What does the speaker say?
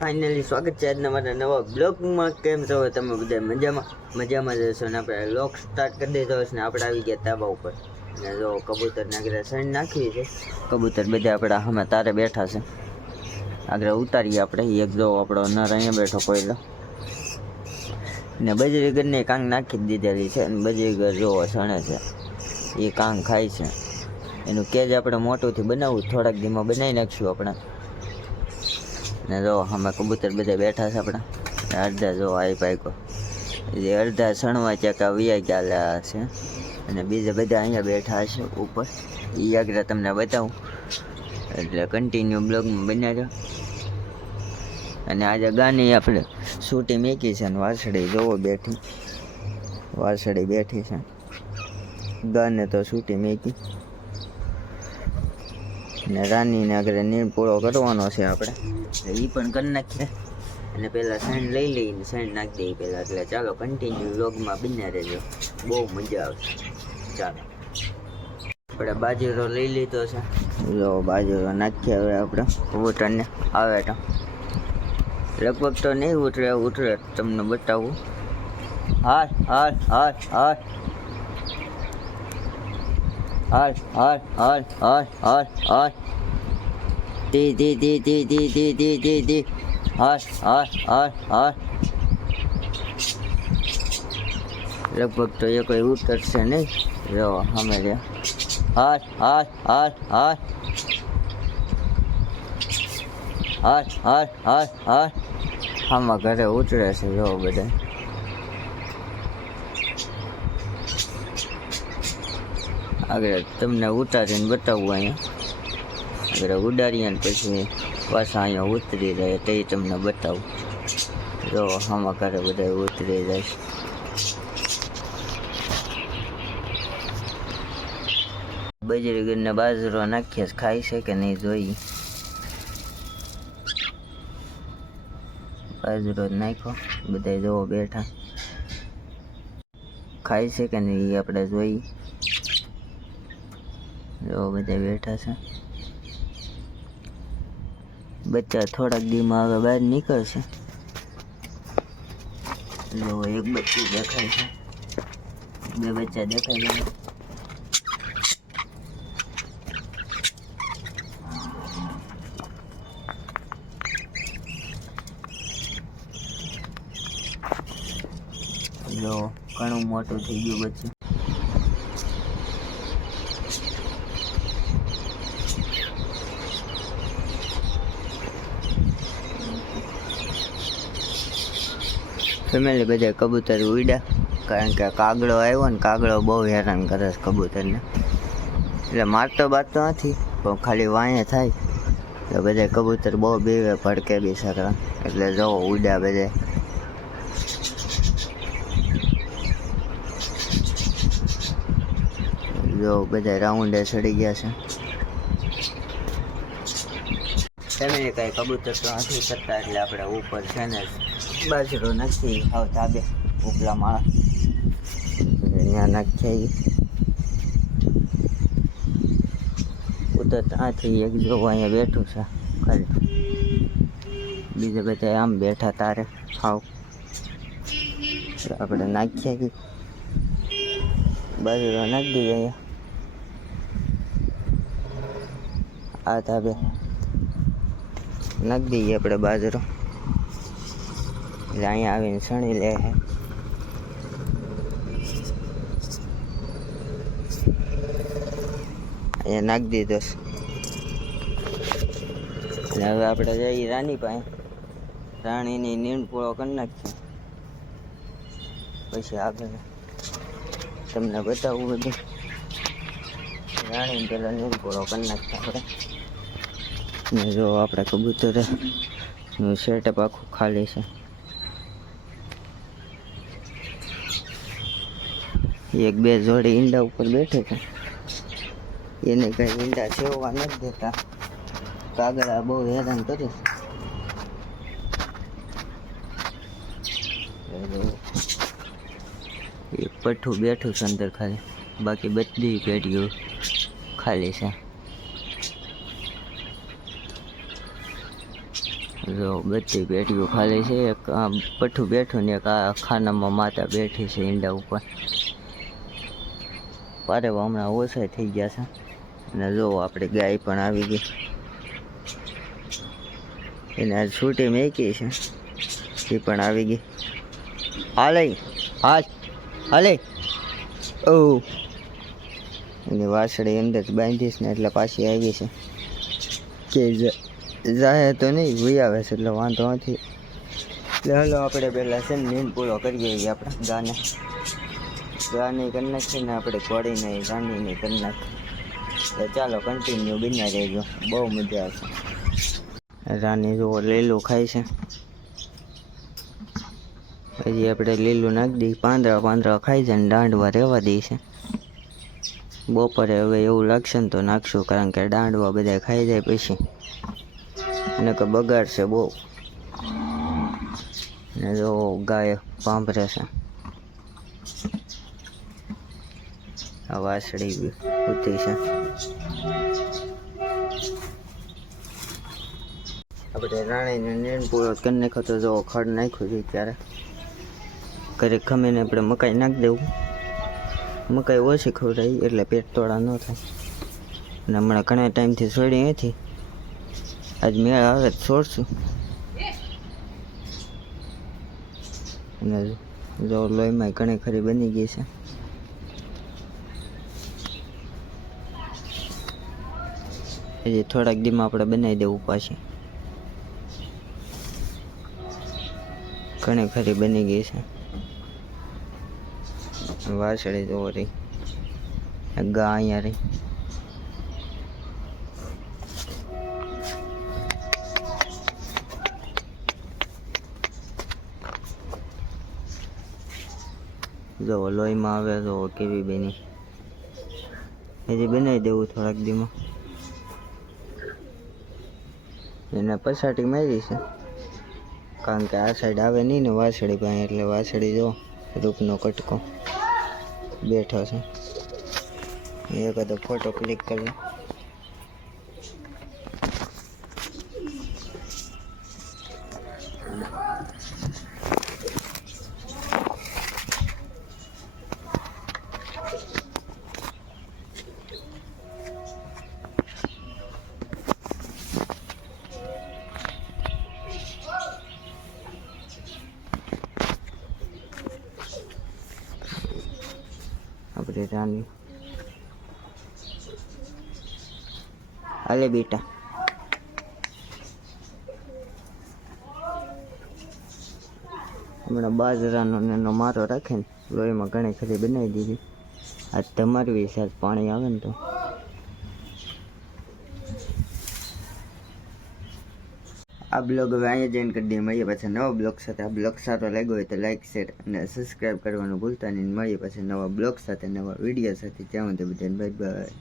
Finally સ્વાગત છે આજના મારા નવા બ્લોગમાં. કેમ છો તમે બધા? મજામાં જશો ને? આપણે બ્લોગ સ્ટાર્ટ કરી દીધો છે ને આપણે આવી ગયા ધાબા ઉપર ને જો કબૂતર ને આગળ સણ નાખવી છે. કબૂતર બધા આપણા સામે તારે બેઠા છે. આગળ ઉતારીએ આપણે. એક જો આપણો નર અહીંયા બેઠો કોયલો ને બજરીગરને કાંગ નાખી દીધેલી છે અને બજરીગર જોવો સણે છે. એ કાંગ ખાય છે. એનું કેજ આપણે મોટુંથી બનાવવું, થોડાક દીમાં બનાવી નાખશું આપણે. ને જો અમે કબૂતર બધા બેઠા છે આપણા. અડધા જો આઈ પાઈકો એ અડધા સણવા ચાકા વિયા ગયેલા છે અને બીજા બધા અહીંયા બેઠા છે ઉપર. એ આગળ તમને બતાવું એટલે કન્ટિન્યુ બ્લોગમાં બન્યા જાઓ. અને આજે ગાની આપણે સૂટી મેકી છે અને વાસળી જોવો બેઠી. વાસળી બેઠી છે. ગાને તો સૂટી મેકી ને રાનીને આગળ નીણ પૂરો કરવાનો છે આપણે. એ પણ કરી નાખીએ અને પહેલાં સાઈન લઈ લઈને સાઈન નાખી દઈએ પહેલાં. એટલે ચાલો કન્ટિન્યુ વ્લોગમાં બન્યા રહેજો, બહુ મજા આવશે. ચાલો આપણે બાજરો લઈ લીધો છે. જો બાજરો નાખીએ હવે આપણે કબૂતરને. આવે તો લગભગ તો નહીં ઉતરે તમને બતાવું. હાલ હાલ હાલ હાલ હાલ હાલ હાલ હાલ હાલ હાલ તી તી તી તી તી તી તી તી તી હાલ હાલ હાલ હાલ. લગભગ તો એ કોઈ ઉતરશે નહીં. જો અમે રહ્યા. હાલ હાલ હાલ હાલ હાલ હાલ હાલ હાલ. આમાં ઘરે ઉતરે છે જો બધા. આગળ તમને ઉતારીને બતાવવું અહીંયા. આગળ ઉડાડીએ ને પછી પાછા અહીંયા ઉતરી જાય તે તમને બતાવું. જો આમાં ઘરે બધા ઉતરી જાય છે. બજરીગરને બાજરો નાખીએ ખાય છે કે નહીં જોઈએ. બાજરો નાખ્યો, બધા જોવો બેઠા. ખાય છે કે નહીં આપણે જોઈએ. જો બધા બેઠા છે. બચ્ચા થોડાક દીમાં હવે બહાર નીકળશે. જો એક બચ્ચું દેખાય છે, બે બચ્ચા દેખાય છે. જો ઘણું મોટું થઈ ગયું બચ્ચું. ફેમિલી બધા કબૂતર ઉડ્યા કારણ કે કાગડો આવ્યો ને કાગડો બહુ હેરાન કરે છે કબૂતરને. એટલે મારતો બારતો નથી પણ ખાલી વાંયે થાય તો બધા કબૂતર બહુ બીવે, ભડકે બી શકરા. એટલે જવો ઉડ્યા બધા. જો બધા રાઉન્ડે ચડી ગયા છે. ફેમિલી કાંઈ કબૂતર તો નથી કરતા એટલે આપણે ઉપર છે ને બાજરો નાખી આવ ધાબે ઉપલા માળા અહીંયા નાખીએ. ઉતર ત્યાંથી એક જો અહીંયા બેઠું છે ખાલી. બીજા બધા આમ બેઠા તારે ખાવ. આપણે નાખીએ બાજરો નાખી દઈએ અહીંયા આ ધાબે નાખી દઈએ આપણે બાજરો. એટલે અહીંયા આવીને સણી લે છે. અહીંયા નાખી દીધો. એટલે હવે આપણે જઈએ રાની પાસે. રાણીની નીંદ પૂરો કરી નાખીએ પછી આગળ તમને બતાવું બધું. રાણીને પેલા નીંદ પૂરો કરી નાખીએ આપણે. ને જો આપણે કબૂતરનું સેટઅપ આખું ખાલી છે. એક બે જોડી ઈંડા ઉપર બેઠે છે. એને કઈ ઈંડા સેવવા નથી દેતા. કાગડા બહુ હેરાન કરે છે. એક પઠ્ઠું બેઠું છે અંદર ખાલી, બાકી બધી પેટીઓ ખાલી છે. જો બધી પેટીઓ ખાલી છે. એક આ પઠ્ઠું બેઠું ને એક આ ખાનામાં માતા બેઠી છે ઈંડા ઉપર. પારેવા હમણાં ઓછા થઈ ગયા છે. અને જો આપણી ગાય પણ આવી ગઈ. એને આજ છૂટી મેકી છે. એ પણ આવી ગઈ. હાલે હાલે ઓ એની વાસળી અંદર જ બાંધીશ ને એટલે પાછી આવી છે. કે જાય તો નહીં વહી આવે છે એટલે વાંધો નથી. એટલે હાલો આપણે પહેલાં છે ને નીંદ પૂરો કરી દઈએ આપણે ગાને કરી નાખીએ ને આપણે ઘોડીને રાનીને કરી નાખીએ. તો ચાલો કન્ટિન્યુ બન્યા રહેજો, બહુ મજા આવશે. રાની જો લીલું ખાય છે. પછી આપણે લીલું નાખી દઈએ. પાંદડા ખાઈ જાય ને દાંડવા રહેવા દઈએ છે. બપોરે હવે એવું લાગશે ને તો નાખશું, કારણ કે દાંડવા બધા ખાઈ જાય પછી અને કે બગાડશે બહુ. ને જો ગાય પાંભરે છે. આ વાસળી ઉતી છે. આપણે રાણીને નીણ પૂરો કરી નાખ્યો તો જો ખડ નાખ્યું છે. ત્યારે ઘરે ખમીને આપણે મકાઈ નાખી દેવું. મકાઈ ઓછી ખવડાવી એટલે પેટ તોડા ન થાય. અને હમણાં ઘણા ટાઈમથી છોડી નથી. આજ મેળ આવે તો છોડશું. અને જો લોહીમાં ઘણી ખરી બની ગઈ છે. હજી થોડાક દીમાં આપણે બનાવી દેવું પાછી. ઘણી ખરી બની ગઈ છે. વાસળી જોવો રહી, ગા અહીંયા રહી. જો લોહીમાં આવે તો કેવી બની. હજી બનાવી દેવું થોડાક દીમાં. એને પછાટી મારી છે, કારણ કે આ સાઈડ આવે નહીં ને વાસળી પાસે, એટલે વાસળી જો રૂપનો કટકો બેઠો છે. એકાદો ફોટો ક્લિક કરી લો. આપણે રાની હાલે બેટા. હમણાં બાજરાનો એનો મારો રાખે ને લોહીમાં ઘણી ખરી બનાવી દીધી. આજ તમારવી છે, પાણી આવે ને તો. આ બ્લોગ હવે અહીંયા જોઈન કરી દઈએ. મળીએ પાછા નવા બ્લોગ સાથે. આ બ્લોગ સારો લાગ્યો હોય તો લાઈક, શેર અને સબસ્ક્રાઈબ કરવાનું ભૂલતા નહીં. મળીએ પાછા નવા બ્લોગ સાથે, નવા વિડીયો સાથે. ત્યાં સુધી બધાને બાય બાય.